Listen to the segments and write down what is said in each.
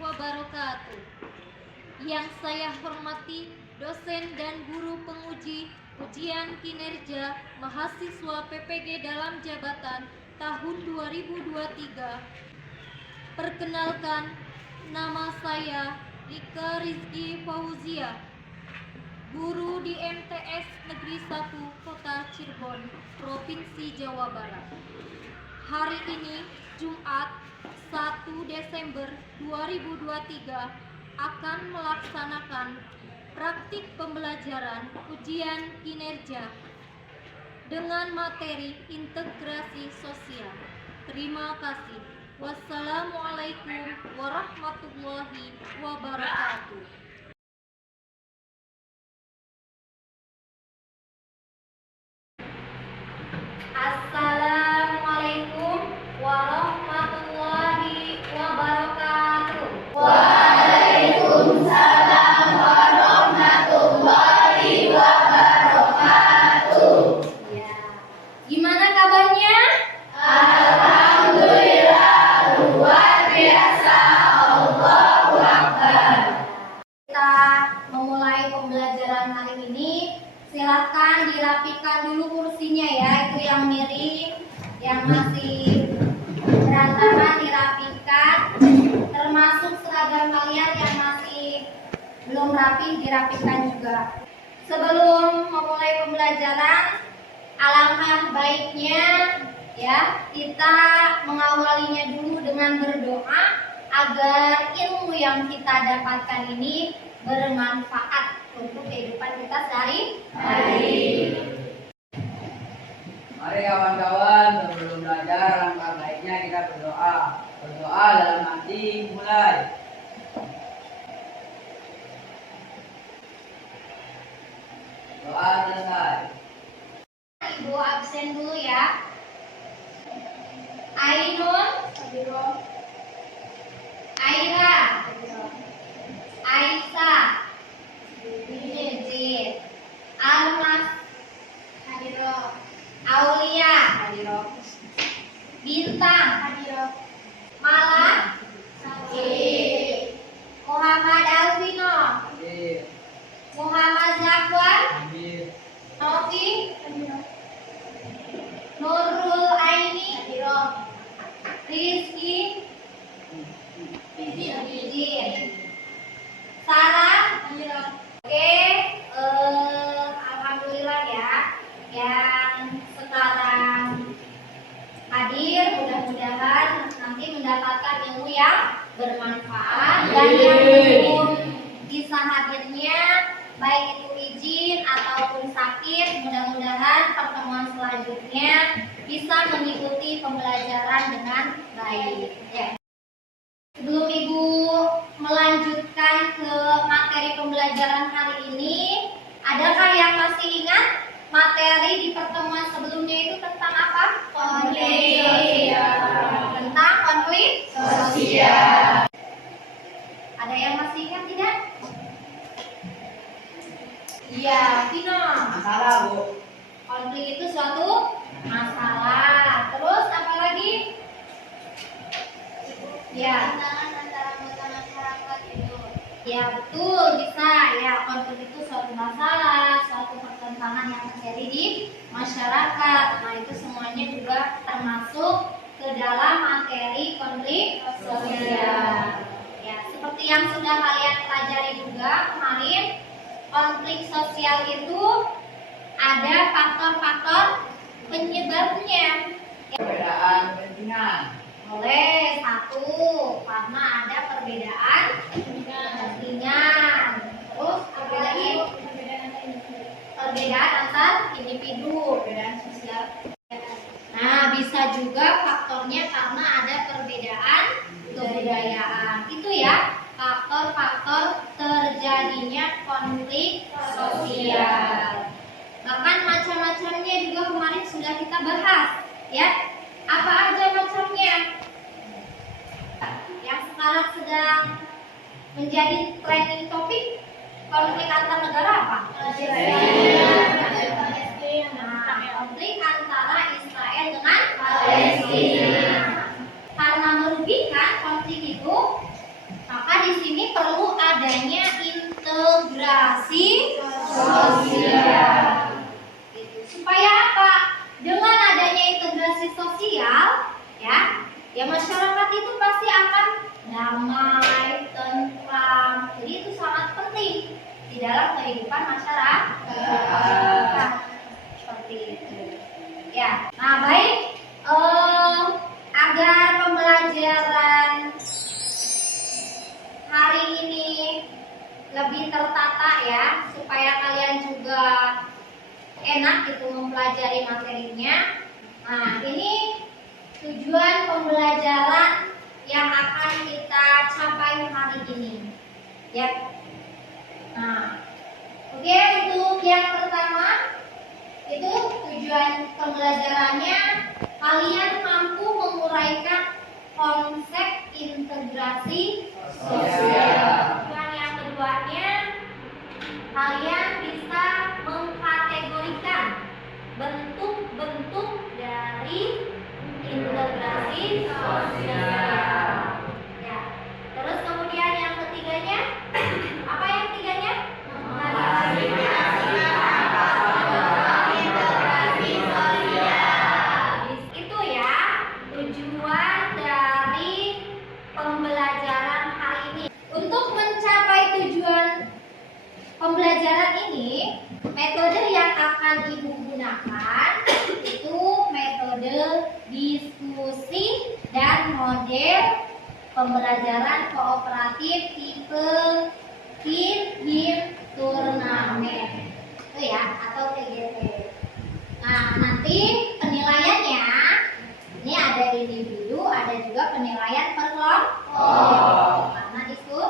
wabarakatuh. Yang saya hormati dosen dan guru penguji ujian kinerja mahasiswa PPG dalam jabatan tahun 2023. Perkenalkan, nama saya Rika Rizky Fauzia, guru di MTS Negeri 1 Kota Cirebon, Provinsi Jawa Barat. Hari ini, Jumat 1 Desember 2023, akan melaksanakan praktik pembelajaran ujian kinerja dengan materi integrasi sosial. Terima kasih. Wassalamualaikum warahmatullahi wabarakatuh. Assalamualaikum warahmatullahi wabarakatuh. Waalaikumsalam warahmatullahi wabarakatuh. Ya. Gimana kabarnya? Alhamdulillah, luar biasa. Allahu Akbar. Kita memulai pembelajaran hari ini. Silakan dirapikan dulu kursinya ya, itu yang miring, yang masih berantakan dirapikan, termasuk seragam kalian yang masih belum rapi dirapikan juga. Sebelum memulai pembelajaran, alangkah baiknya ya kita mengawalinya dulu dengan berdoa agar ilmu yang kita dapatkan ini bermanfaat untuk kehidupan kita sehari-hari. Mari kawan-kawan, sebelum belajar langkah baiknya kita berdoa. Berdoa dalam hati, mulai. Doa selesai. Ibu absen dulu ya. Ainun, Aira, Aisyah, Jijit, Almas, Aulia, Bintang, Malah, Muhammad Alvino, Hadir. Muhammad Zakwan, Hadir. Novi, Nurul Aini, Rizky, Sarah. Oke, alhamdulillah ya yang sekarang hadir, mudah-mudahan nanti mendapatkan ilmu yang bermanfaat, dan yang belum bisa hadirnya baik itu izin ataupun sakit, mudah-mudahan pertemuan selanjutnya bisa mengikuti pembelajaran dengan baik ya. Sebelum Ibu melanjutkan ke materi pembelajaran hari ini, adakah yang masih ingat materi di pertemuan sebelumnya itu tentang apa? Konflik sosial. Tentang konflik Sosial. Ada yang masih ingat tidak? Iya, Vino. Masalah, Bu. Konflik itu suatu masalah. Terus apa lagi? Ya. Antara anggota masyarakat itu. Ya betul, bisa ya. Konflik itu suatu masalah, suatu pertentangan yang terjadi di masyarakat. Nah itu semuanya juga termasuk ke dalam materi konflik sosial. Ya, seperti yang sudah kalian pelajari juga kemarin, konflik sosial itu ada faktor-faktor penyebabnya. Perbedaan kepentingan. Oleh satu, karena ada perbedaan kepentingan. Terus apa lagi? Perbedaan antar individu, perbedaan sosial. Nah, bisa juga faktornya karena ada perbedaan kebudayaan. Itu ya, faktor-faktor terjadinya konflik sosial. Bahkan macam-macamnya juga kemarin sudah kita bahas, ya. Apa aja macamnya? Yang sekarang sedang menjadi trending topik, konflik antar negara apa? Nah, konflik antara Israel dengan Palestina. Karena merugikan konflik itu, perlu adanya integrasi Sosial. gitu. Supaya apa? Dengan adanya integrasi sosial, ya masyarakat itu pasti akan damai, tentram. Jadi itu sangat penting di dalam kehidupan masyarakat. Seperti itu. Ya, nah baik. Agar pembelajaran hari ini lebih tertata ya, supaya kalian juga enak gitu mempelajari materinya. Nah, ini tujuan pembelajaran yang akan kita capai hari ini. Ya. Nah, oke, untuk yang pertama itu tujuan pembelajarannya kalian mampu menguraikan konsep integrasi sosial. Tujuan yang keduanya kalian bisa mengkategorikan bentuk-bentuk dari integrasi sosial. Ya. Terus kemudian yang ketiganya, apa yang ketiganya? Integrasi sosial. Itu ya tujuan dari pembelajaran hari ini. Untuk mencapai tujuan pembelajaran ini, metode yang akan Ibu gunakan itu metode diskusi dan model pembelajaran kooperatif tipe tim turnamen. Itu ya, atau TGT. Nah, nanti penilaiannya ini ada individu, ada juga penilaian per kelompok. Karena itu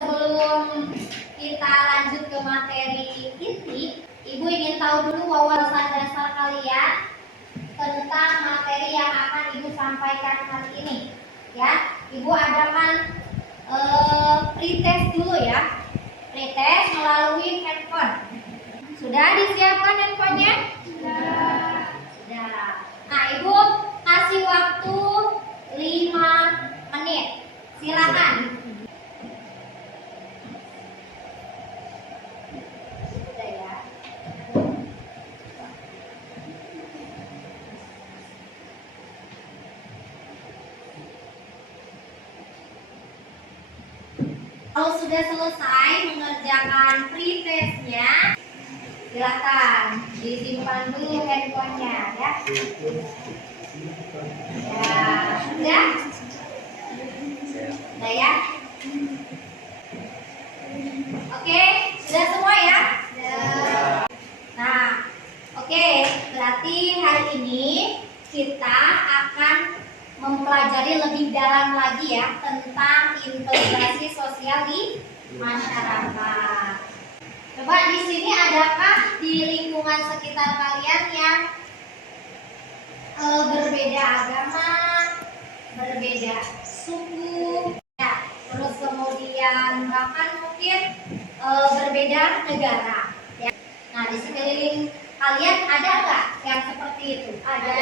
sebelum kita lanjut ke materi inti, Ibu ingin tahu dulu wawasan dasar kalian tentang materi yang akan Ibu sampaikan hari ini. Ya, Ibu adakan pretest dulu ya. Pretest melalui handphone. Sudah disiapkan handphonenya? Sudah. Nah, Ibu kasih waktu 5 menit. Silakan. Sudah ya. Kalau sudah selesai mengerjakan pretestnya, silakan disimpan dulu handphonenya ya. Ya, sudah? Sudah ya? Oke, sudah semua ya? Nah, oke, berarti hari ini kita akan mempelajari lebih dalam lagi ya tentang integrasi sosial di masyarakat. Coba di sini adakah di lingkungan sekitar kalian yang berbeda agama, berbeda suku, ya, terus kemudian bahkan mungkin berbeda negara. Ya. Nah, di sekeliling kalian ada nggak yang seperti itu? Ada.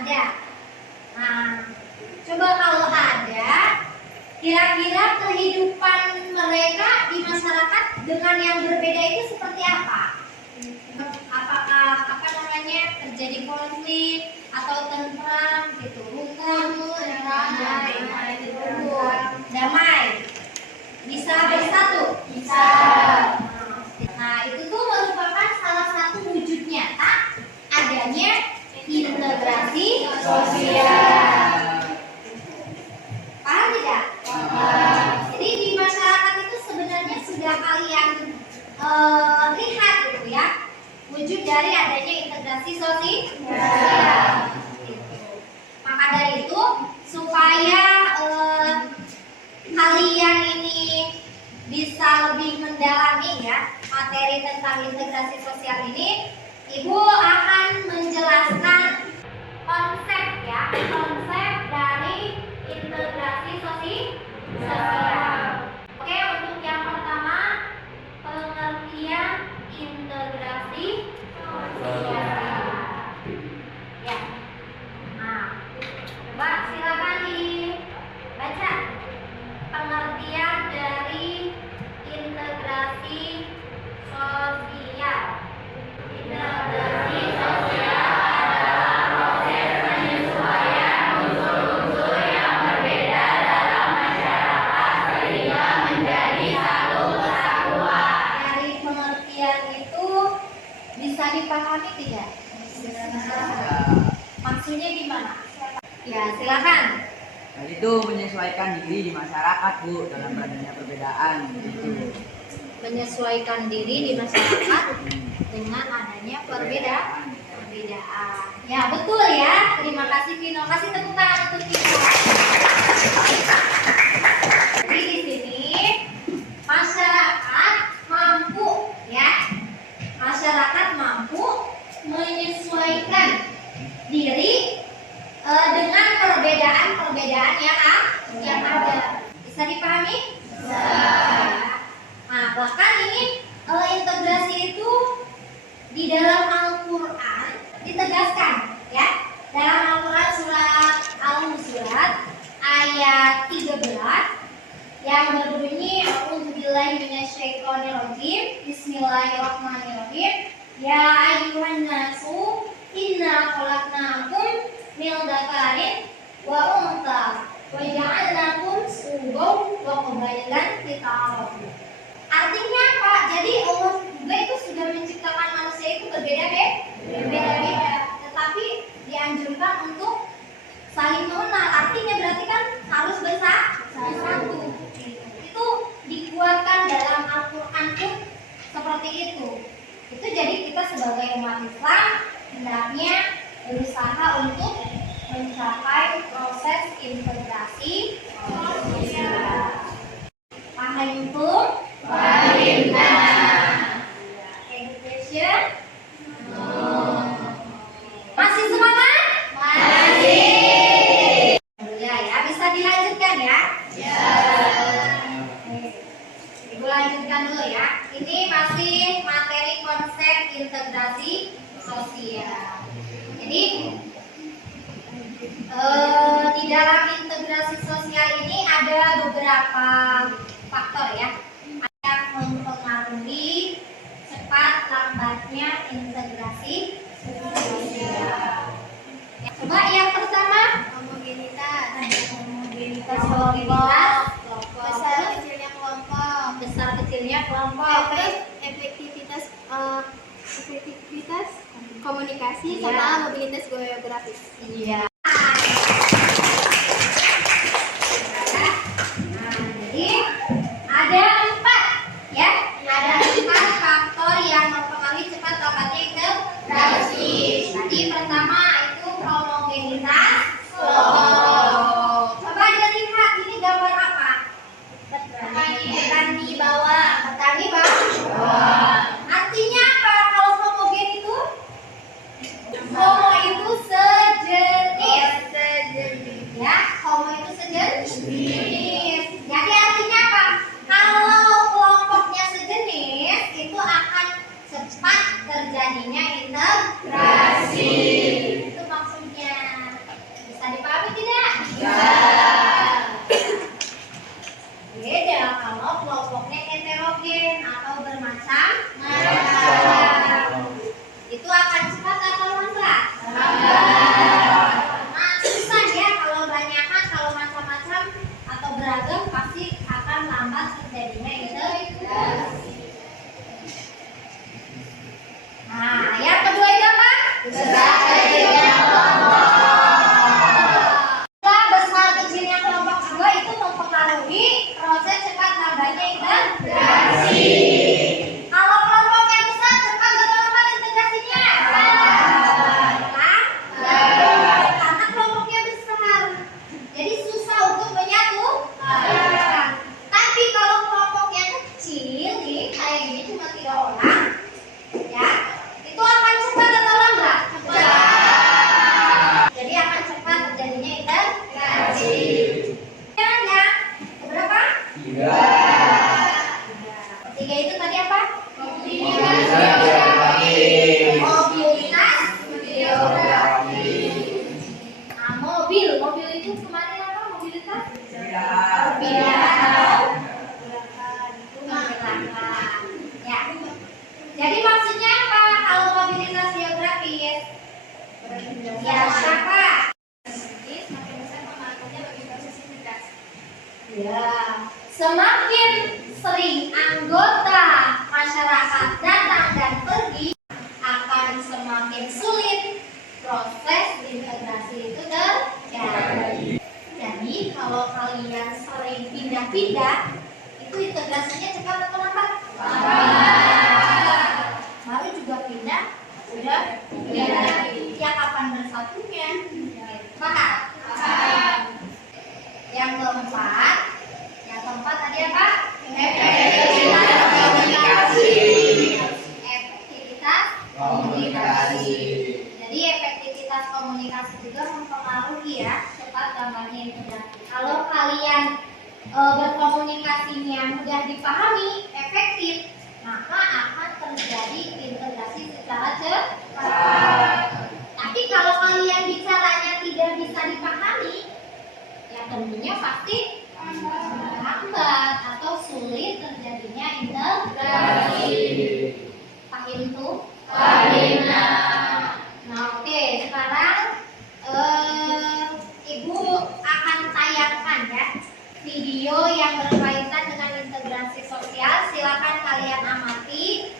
Ada. Nah, coba kalau ada, kira-kira kehidupan mereka di masyarakat dengan yang berbeda itu seperti apa? Apakah terjadi konflik atau tentram gitu? Rukun, damai, bisa bersatu, bisa. Nah, itu tuh merupakan salah satu wujud nyata adanya integrasi sosial. Paham tidak? Jadi di masyarakat itu sebenarnya sudah kalian lihat gitu ya, wujud dari adanya integrasi sosial. Maka dari itu supaya kalian ini bisa lebih mendalami ya materi tentang integrasi sosial ini, Ibu akan menjelaskan konsep ya, konsep dari integrasi sosial. Oke, untuk yang pertama pengertian integrasi sosial. Ya. Nah, coba silakan dibaca. Dan itu menyesuaikan diri di masyarakat, Bu, dalam adanya perbedaan gitu. Menyesuaikan diri di masyarakat dengan adanya perbedaan. Ya, betul ya. Terima kasih Vino. Kasih tepuk tangan untuk kita. Jadi di sini masyarakat mampu ya. Masyarakat mampu menyesuaikan diri dengan perbedaan-perbedaan yang ada. Bisa dipahami? Bisa. Nah, bahkan ini integrasi itu di dalam Al-Quran ditegaskan ya. Dalam Al-Quran surat Al-Hujurat ayat 13 yang berbunyi A'udzubillahi minasyaitonirrajim. Bismillahirrahmanirrahim. Ya ayyuhan nasu inna khalaqnakum min dzakarin wa untha wa ja'alnakum syu'uban wa qabailan lita'arafu. Artinya apa? Jadi Allah juga itu sudah menciptakan manusia itu berbeda-beda, tetapi dianjurkan untuk saling mengenal. Artinya berarti kan harus bersatu. Itu dikuatkan dalam Al-Quran pun seperti itu. Itu jadi kita sebagai umat Islam hendaknya berusaha untuk mencapai proses integrasi sosial. Paham itu? Education? Masih semangat? Masih. Ya, bisa dilanjutkan ya? Ya. Ibu lanjutkan dulu ya. Ini masih materi konsep integrasi sosial. Jadi di dalam integrasi sosial ini ada beberapa faktor ya yang mempengaruhi cepat lambatnya integrasi sosial. Coba yang pertama homogenitas. Besar kecilnya kelompok. Efektivitas komunikasi sama mobilitas geografis. Iya. Jadi ada 4 ya, ada 4 faktor yang mempengaruhi cepat lambatnya integrasi. Tadi pertama itu homogenitas kelompok. Coba dilihat ini gambar apa? Petani bawah. Petani bawah. Artinya apa kalau homogen itu? Homo itu sejenis. Ya, homo itu sejenis. Jadi artinya apa? Kalau kelompoknya sejenis, itu akan cepat terjadinya integrasi. Itu maksudnya. Bisa dipahami tidak? Bisa. Beda kalau kelompoknya heterogen atau bermacam-macam. Itu akan cepat atau lambat? Nah, susah ya kalau banyakan, kalau macam-macam atau beragam pasti akan lambat terjadinya integrasi. Nah, yang kedua itu apa? Besar kecilnya kelompok. Besar kecilnya kelompok juga itu mempengaruhi proses cepat lambatnya integrasi. Kalau kelompoknya besar, cepat atau lambat integrasinya? Karena kelompoknya besar, jadi susah untuk menyatukan. Tapi kalau kelompoknya kecil, nih kayak gini cuma 3 orang, ya, itu akan cepat atau lambat? Cepat. Jadi akan cepat terjadinya integrasi. Yang berapa? 3 itu tadi apa? Mobilitas geografi. Nah, mobil itu kemarin apa? Mobilitas? Perpindahan. Ya. Jadi maksudnya apa kalau mobilitas geografis? Ya, siapa? Semakin besar pengaruhnya bagi proses integrasi. Ya, semakin sering anggota masyarakat datang dan pergi, akan semakin sulit proses integrasi itu terjadi. Jadi kalau kalian sering pindah-pindah, itu integrasinya cepat atau lambat? Baru juga pindah, sudah pindah. Ya kapan bersatunya? Paham? Yang keempat tadi apa? Efektivitas komunikasi. Efektivitas komunikasi. Jadi efektivitas komunikasi juga mempengaruhi ya cepat gambarnya integrasi. Kalau kalian berkomunikasinya mudah dipahami, efektif, maka akan terjadi integrasi secara cepat. Tapi kalau kalian bicaranya tidak bisa dipahami, ya tentunya pasti lambat atau sulit terjadinya integrasi. Paham tuh? Nah, oke, sekarang Ibu akan tayangkan ya video yang berkaitan dengan integrasi sosial. Silakan kalian amati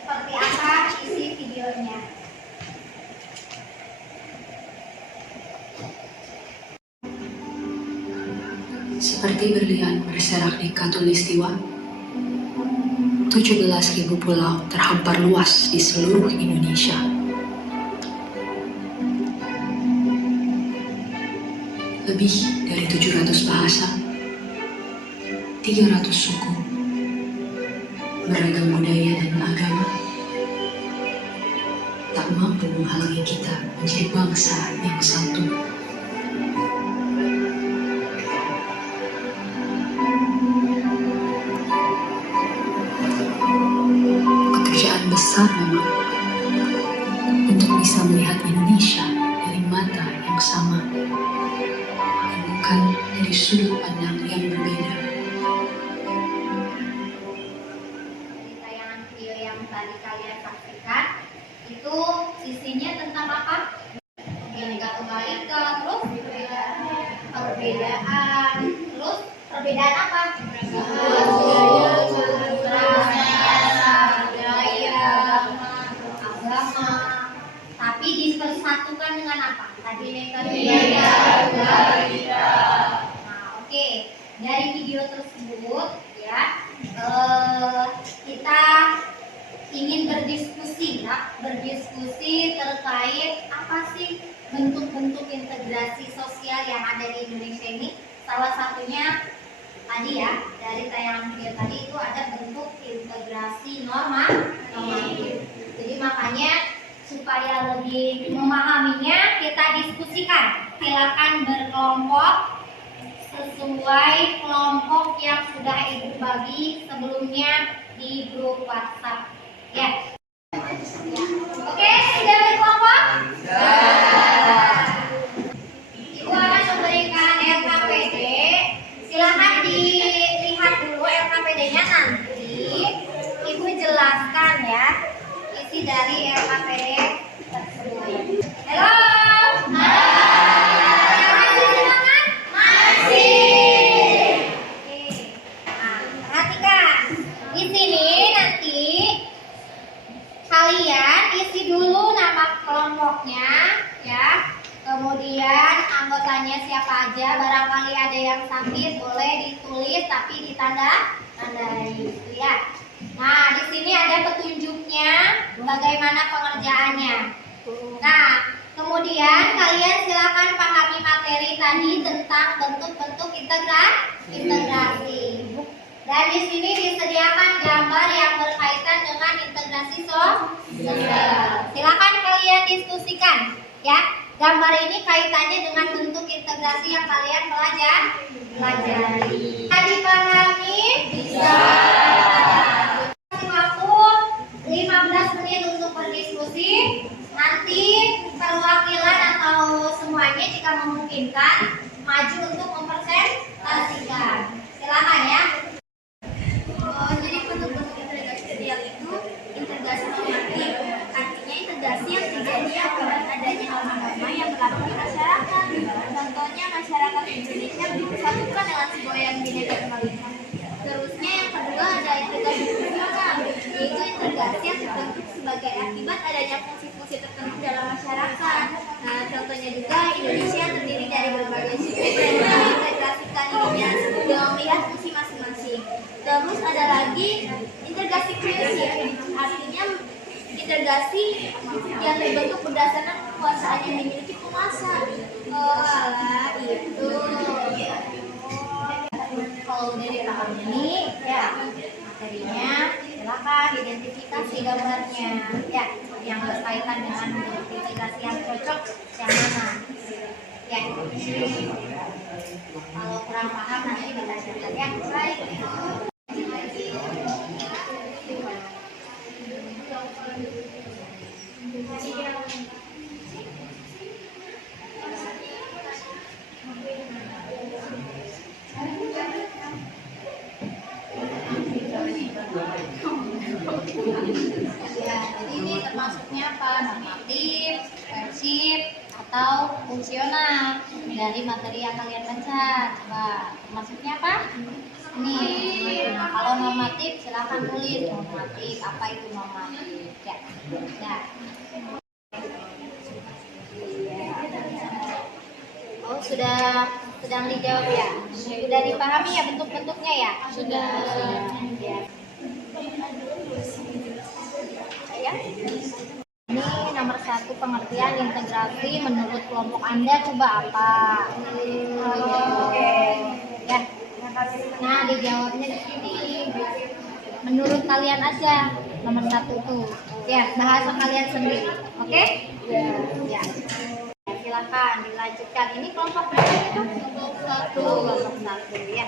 seperti apa isi videonya. Seperti berlian berserak di Katulistiwa, 17.000 pulau terhampar luas di seluruh Indonesia. Lebih dari 700 bahasa, 300 suku, beragam budaya dan agama, tak mampu menghalangi kita menjadi bangsa yang satu. Pekerjaan besar memang untuk bisa melihat Indonesia dari mata yang sama, bukan dari sudut pandang yang berbeda. Di tayangan video yang tadi kalian saksikan itu isinya tentang apa? Bineka Tunggal Ika, terus perbedaan, terus perbedaan apa? Agama, tapi dipersatukan dengan apa? Tadi Nah, oke. Dari video tersebut ya, kita ingin berdiskusi terkait apa sih bentuk-bentuk integrasi sosial yang ada di Indonesia ini. Salah satunya tadi ya, dari tayangan video tadi itu ada bentuk integrasi normatif. Jadi makanya supaya lebih memahaminya kita diskusikan. Silakan berkelompok sesuai kelompok yang sudah Ibu bagi sebelumnya di grup WhatsApp. Ya. Oke, sudah berkelompok? Ibu akan memberikan LKPD. Silakan dilihat dulu LKPD-nya, nanti Ibu jelaskan ya isi dari LKPD tersebut. Halo? Masih semangat? Masih. Oke. Nah, perhatikan. Di sini nanti kalian isi dulu nama kelompoknya ya. Kemudian anggotanya siapa aja, barangkali ada yang sakit boleh ditulis tapi ditandai. Lihat. Nah, di sini ada petunjuknya bagaimana pengerjaannya. Nah, kemudian kalian silakan pahami materi tadi tentang bentuk-bentuk integrasi. Dan di sini disediakan gambar yang berkaitan dengan integrasi sosial. Silakan kalian diskusikan ya. Gambar ini kaitannya dengan bentuk integrasi yang kalian pelajari. Bisa dipahami? Bisa. Waktu 15 menit untuk berdiskusi. Nanti perwakilan atau semuanya jika memungkinkan maju untuk mempresentasikan. Silakan ya. Jadi bentuk-bentuk integrasi sosial itu integrasi normatif. Artinya integrasi yang terjadi akibat adanya norma-norma yang berlaku di masyarakat. Contohnya masyarakat Indonesia dipersatukan dengan semboyan Bineka Tunggal Ika. Terusnya yang kedua ada integrasi fungsional, yaitu integrasi yang terbentuk sebagai akibat adanya fungsi-fungsi tertentu dalam masyarakat. Nah, contohnya juga Indonesia terdiri dari berbagai suku. Integrasi lagi integrasi prinsip, artinya integrasi yang terbentuk berdasarkan kekuasaan yang dimiliki penguasa. Oh alah, itu. Kalau udah dipahami ini, ya materinya silakan identifikasi gambarnya, ya yang berkaitan dengan identifikasi yang cocok yang mana, ya. Kalau kurang paham nanti ditanyakan ya. Baik. Ya, jadi ini termasuknya apa? Normatif, persib, atau fungsional dari materi yang kalian baca. Coba, termasuknya apa? Ini. Nah, kalau normatif silahkan tulis normatif. Apa itu normatif? Ya, ya. Oh, sudah sedang dijawab ya? Sudah dipahami ya bentuk-bentuknya ya? Sudah. Ya. Ya. Ini nomor 1 pengertian integrasi menurut kelompok Anda coba apa? Oke. Ya. Nah, dijawabnya di sini. Menurut kalian aja nomor 1 tuh. Ya, bahasa kalian sendiri. Oke? Ya. Silakan dilanjutkan. Ini kelompok berapa itu? Kelompok 1 ya.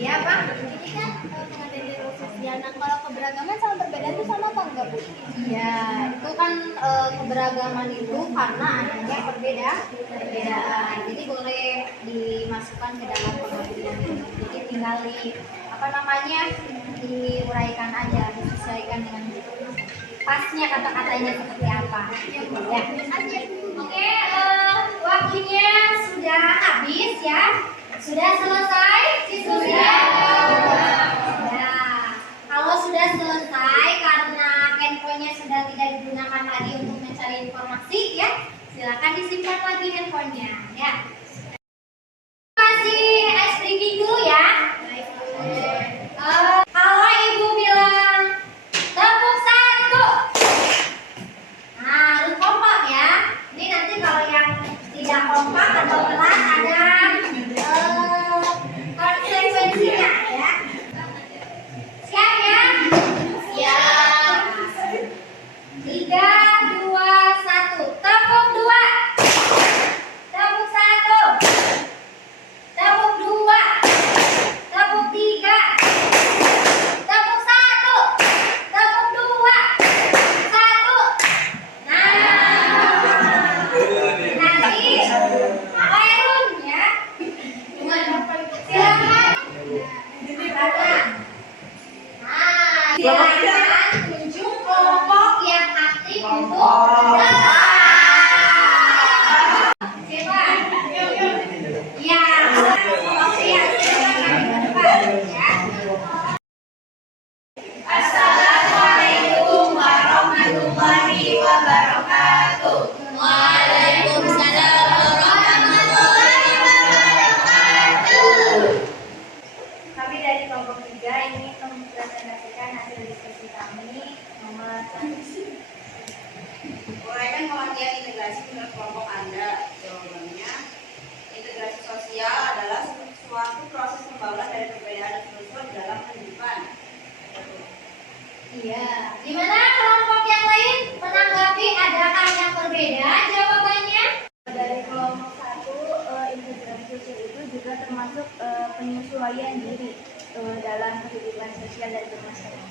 Iya, Pak. Ini kan pengertian sosial. Nah, kalau keberagaman sama perbedaan itu sama apa enggak, Bu? Ya, itu kan keberagaman itu karena adanya perbedaan. Jadi boleh dimasukkan ke dalam pengertian ini. Jadi tinggal diuraikan aja, disesuaikan dengan pasnya kata-katanya seperti apa. Ya. Oke, waktunya sudah habis ya. Sudah selesai? Sudah. Ya. Kalau sudah selesai karena handphonenya sudah tidak digunakan lagi untuk mencari informasi ya, silakan disimpan lagi handphonenya ya. Kasih ice drinking dulu ya. Kalau ibu bilang tepuk 1. Nah, harus kompak ya. Ini nanti kalau yang tidak kompak atau pelan ada konsekuensinya ya. Siap ya? Siap. 3, 2, 1. Tepuk 2. Tepuk 1. Tepuk 2. Tepuk 3. Tepuk 1. Tepuk 2. 1. Nah, nanti Khairun ya. Silakan. Nah, silakan tunjuk kelompok yang aktif untuk bergerak. Siapa? Ya, oke ya, silakan di depan ya. Assalamualaikum warahmatullahi wabarakatuh. Waalaikumsalam warahmatullahi wabarakatuh. Kami dari kelompok 3 ini mempresentasikan hasil diskusi kami nomor 1. Uraikan pengertian integrasi menurut kelompok Anda. Jawabannya, integrasi sosial adalah suatu proses pembauran dari perbedaan dan unsur dalam kehidupan. Iya. Gimana kelompok yang lain menanggapi adakah yang berbeda jawabannya? Dari kelompok 1, integrasi sosial itu juga termasuk penyesuaian diri dalam kehidupan sosial dan bermasyarakat.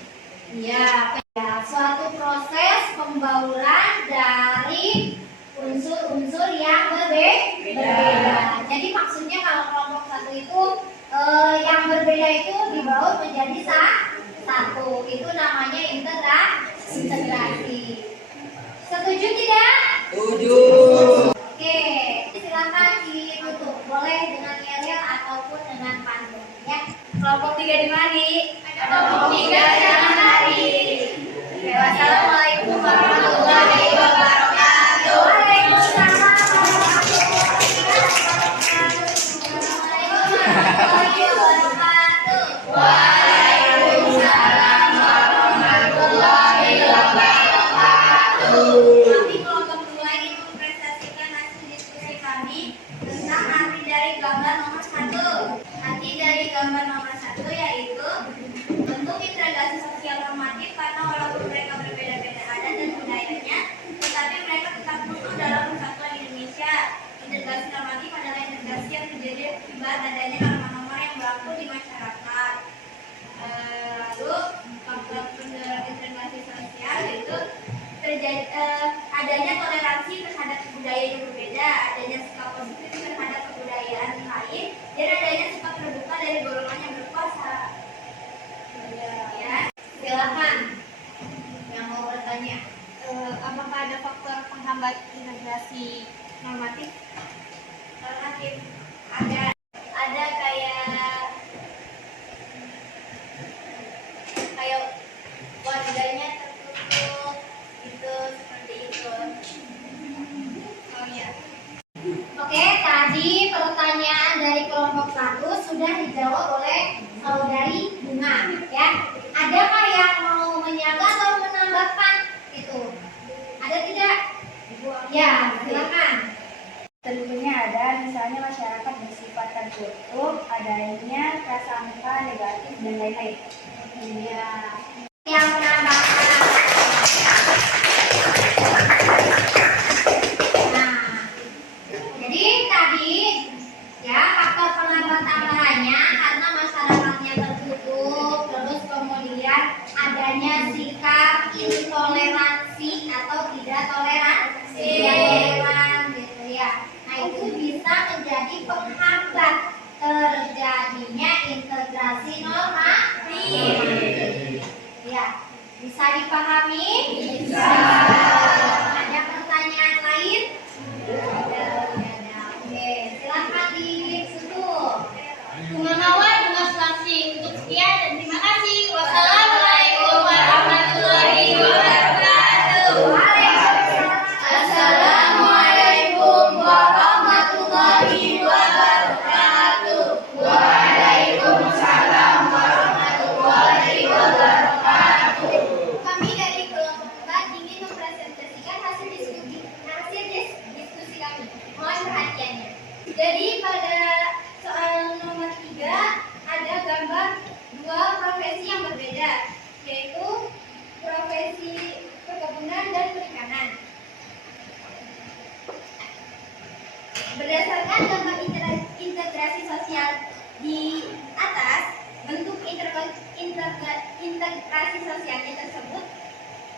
Iya, ya, suatu proses pembauran dari unsur-unsur yang berbeda. Jadi maksudnya kalau kelompok 1 itu yang berbeda itu dibaur menjadi satu. Itu namanya integrasi. Setuju tidak? Setuju. Oke, silakan ditutup. Boleh dengan yel ataupun dengan pantun ya. Kelompok 3 di mari. Kelompok 3 jangan lari. Oke, wassalamualaikum warahmatullahi wabarakatuh. Waalaikumsalam warahmatullahi wabarakatuh. 1. Arti dari gambar nomor 1 yaitu bentuk integrasi sosial normatif karena walaupun mereka berbeda-beda adat dan budayanya, tetapi mereka tetap utuh dalam persatuan Indonesia. Integrasi normatif adalah integrasi yang terjadi akibat adanya norma-norma yang berlaku di masyarakat. Lalu faktor pendorong integrasi sosial yaitu adanya toleransi terhadap budaya yang berbeda, adanya sikap positif terhadap kebudayaan lain, dan adanya sikap terbuka dari golongan yang berkuasa. Ya, Silakan yang mau bertanya. apakah ada faktor penghambat integrasi normatif? Normatif ada kayak warganya tertutup itu seperti itu. Oh ya. Oke, tadi pertanyaan dari kelompok 1 sudah dijawab oleh saudari Bunga, ya. Adakah yang mau menyaga atau menambahkan itu? Ada tidak? Ya, silakan. Tentunya ada, misalnya masyarakat bersifat tertutup, adanya prasangka negatif dan lain-lain. Ya. Yang menambahkan. Nah, jadi tadi ya faktor penghambat tambahannya karena masyarakatnya tertutup, terus kemudian adanya sikap intoleransi atau tidak toleransi, gitu ya. Nah itu bisa menjadi penghambat terjadinya integrasi normatif. Ya, bisa dipahami? Bisa. Ada pertanyaan lain? Ada. Oke, silakan ditutup. Bunga Mawar, Bunga Selasi. Untuk sekian dan terima kasih. Wassalamualaikum warahmatullahi wabarakatuh. Assalamualaikum warahmatullahi wabarakatuh. Waalaikumsalam warahmatullahi wabarakatuh. Kami dari kelompok 4 ingin mempresentasikan hasil diskusi kami. Mohon perhatiannya. Jadi pada soal nomor 3 ada gambar dua profesi yang berbeda, yaitu profesi perkebunan dan perikanan. Berdasarkan gambar integrasi sosial di atas, bentuk integrasi sosialnya tersebut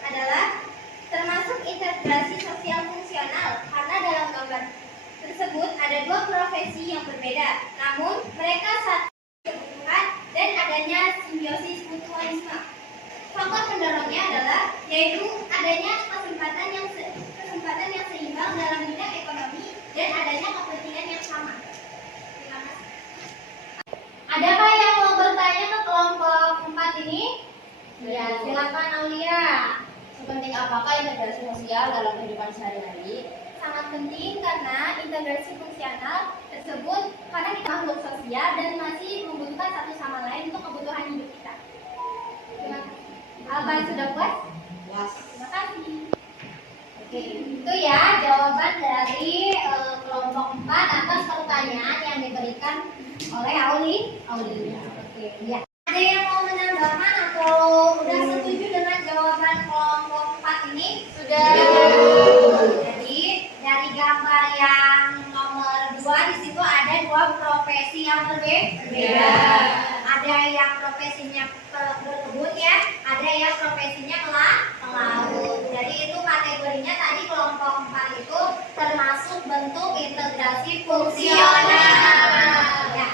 adalah termasuk integrasi sosial fungsional karena dalam gambar tersebut ada dua profesi yang berbeda, namun mereka satu kebutuhan dan adanya simbiosis mutualisme. Faktor pendorongnya adalah yaitu adanya kesempatan yang seimbang dalam bidang ekonomi dan adanya kepentingan yang sama. Terima kasih. Adakah yang mau bertanya ke kelompok 4 ini? Ya, silakan Aulia. Sepenting apakah integrasi sosial dalam kehidupan sehari-hari? Sangat penting karena integrasi fungsional tersebut karena kita makhluk sosial dan masih membutuhkan satu sama lain untuk kebutuhan hidup kita. Terima kasih. Apa sudah puas? Puas. Terima kasih. Oke, itu ya jawaban dari kelompok 4 atas pertanyaan yang diberikan oleh Auli. Oke, ya. Ada yang mau menambahkan atau udah setuju dengan jawaban kelompok 4 ini? Sudah. Jadi dari gambar yang nomor 2 di situ ada dua profesi yang berbeda. Ada yang profesinya berkebun ya, ada yang profesinya melaut. Jadi itu kategorinya tadi kelompok 4 itu termasuk bentuk integrasi fungsional. Ya,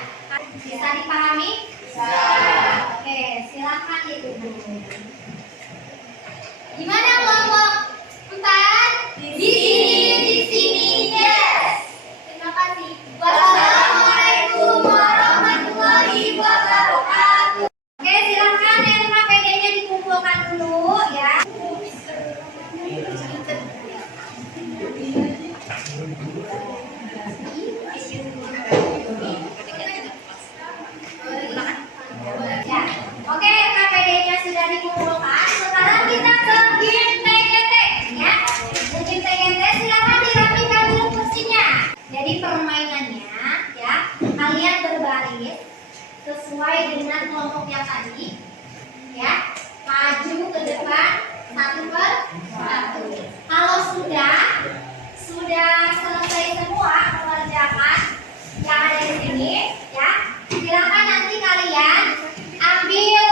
bisa dipahami? Bisa. Oke, silakan ditutup. Gimana kelompok 4? Di sini, yes. Terima kasih. Wassalamualaikum warahmatullahi wabarakatuh. Oke, silakan yang KPD-nya dikumpulkan dulu ya. Ya. Oke, KPD-nya sudah dikumpulkan. Sekarang kita ke GTGT ya. Mungkin TGT silakan dirapikan dulu kursinya. Jadi permainannya ya, kalian berbagi sesuai dengan kelompok yang tadi. Ya, maju ke depan satu per satu. Kalau sudah selesai semua mengerjakan yang ada di sini, ya, silakan nanti kalian ambil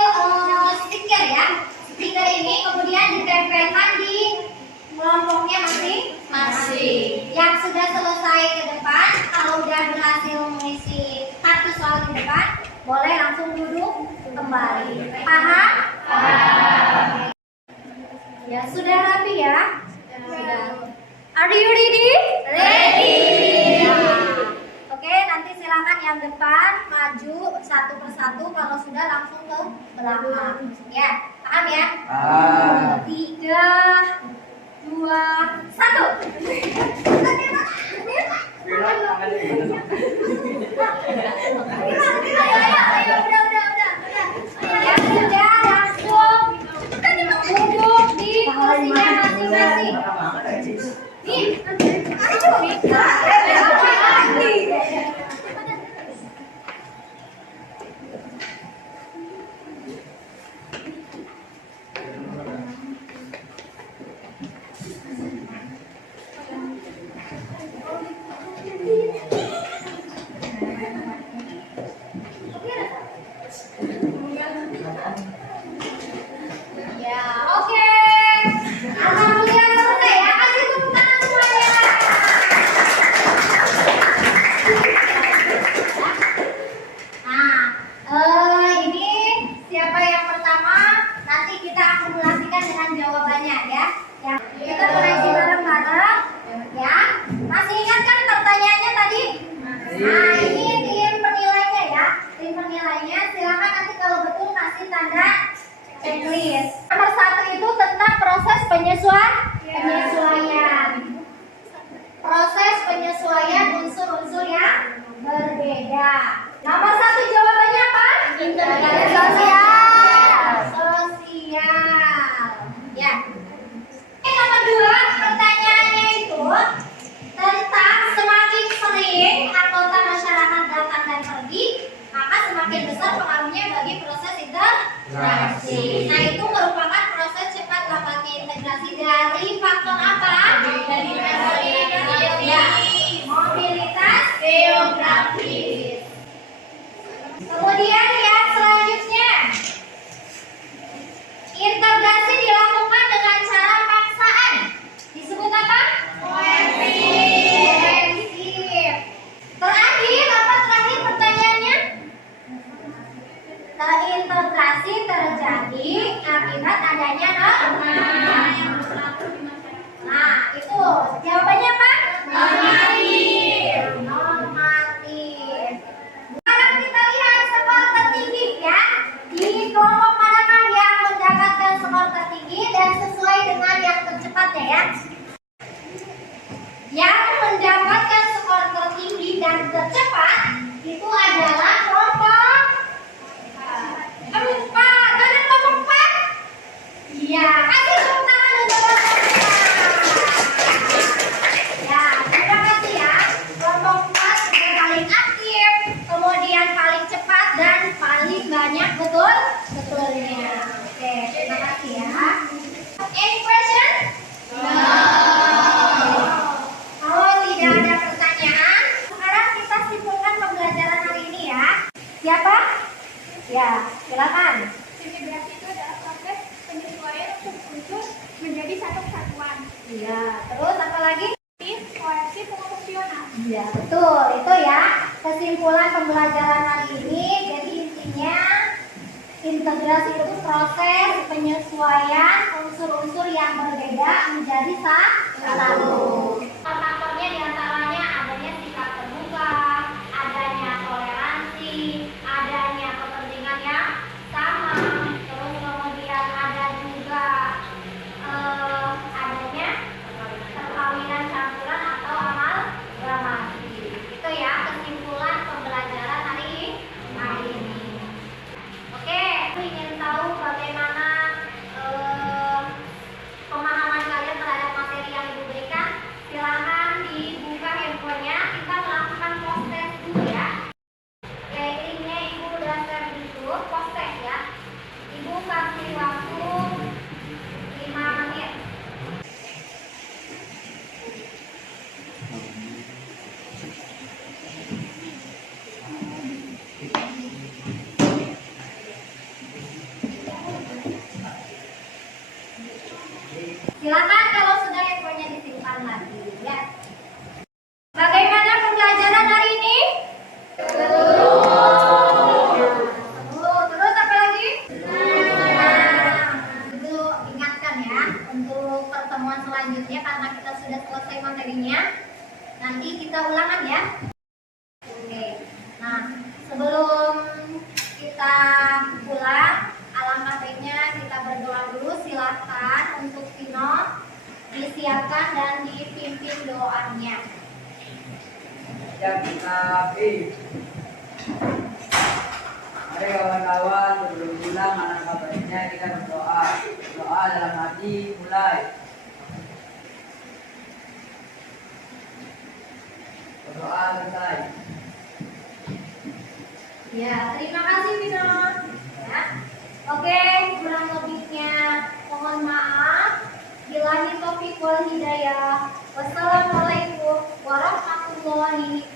stiker ya. Stiker ini kemudian ditempelkan di kelompoknya masing-masing. Yang sudah selesai ke depan, kalau udah berhasil mengisi satu soal di depan, boleh langsung duduk kembali. Paham? Paham. Ya, sudah rapi ya? Sudah. Are you ready? Ready. Oke, nanti silakan yang depan maju satu persatu. Kalau sudah langsung ke belakang. Ya, paham ya? Paham. 3, 2, 1. Ya sudah, langsung duduk di kursinya masing-masing. Ya, oke. Alhamdulillah selesai ya. Kasih tepuk tangan semuanya. Nah, ini siapa yang pertama? Nanti kita akumulasikan dengan jawabannya ya. Ya, kita koreksi bareng-bareng. Ya, masih ingat kan pertanyaannya tadi? Nah, ini tim penilainya ya. Tim penilainya silakan nanti kalau betul kasih tanda checklist. Nomor 1 itu tentang proses penyesuaian. Proses penyesuaian unsur-unsur yang berbeda. Nomor 1 jawabannya apa? Integrasi sosial. Ya. Nomor 2 pertanyaannya itu tentang semakin sering anggota masyarakat datang dan pergi, maka semakin besar pengaruhnya bagi proses integrasi. Nah, itu merupakan proses cepat lambatnya integrasi dari faktor apa? Ya, mobilitas geografis. Kemudian yang selanjutnya, integrasi dilakukan dengan cara paksaan. Disebut apa? Koefisien. Terakhir, apa terakhir pertanyaannya? Terintegrasi terjadi akibat adanya norma. Nah, itu jawabannya apa? Normatif. Normatif. Sekarang kita lihat skor tertinggi ya. Di kelompok manakah yang mendapatkan skor tertinggi dan sesuai dengan yang tercepatnya ya? Yang mendapatkan skor tertinggi dan tercepat itu adalah kelompok 4. Mana kelompok 4? Iya, kasih tepuk tangan untuk kelompok 4. Ya, terima kasih ya. Kelompok 4 sudah paling aktif, kemudian paling cepat dan paling banyak betulnya. Oke, terima kasih ya. Any question? Kalau tidak ada pertanyaan, sekarang kita simpulkan pembelajaran hari ini ya. Siapa? Ya, silakan. Integrasi itu adalah proses penyesuaian unsur menjadi satu kesatuan. Iya, terus apa lagi? Kohesi fungsional. Iya, betul. Itu ya kesimpulan pembelajaran hari ini. Jadi intinya integrasi itu proses penyesuaian unsur-unsur yang berbeda menjadi satu. Faktornya diantaranya adanya sikap terbuka, adanya toleransi, adanya kepentingan yang sama, terus kemudian ada juga adanya perkawinan campuran atau amalgamasi. Itu ya kesimpulan pembelajaran hari ini. Oke, aku ingin tahu bagaimana pemahaman kalian terhadap materi yang diberikan. Terus apa lagi? Dulu ingatkan ya untuk pertemuan selanjutnya karena kita sudah selesai materinya. Nanti kita ulangan ya. Oke. Nah, sebelum kita pulang, alangkah baiknya kita berdoa dulu. Silakan untuk Vino disiapkan dan dipimpin doanya. Ya kita Mari kawan-kawan sebelum pulang alangkah baiknya kita berdoa. Doa dalam hati mulai. Berdoa selesai. Ya, terima kasih Vino. Ya. Oke, kurang lebihnya mohon maaf. Billahi taufiq wal hidayah. Wassalamualaikum warahmatullahi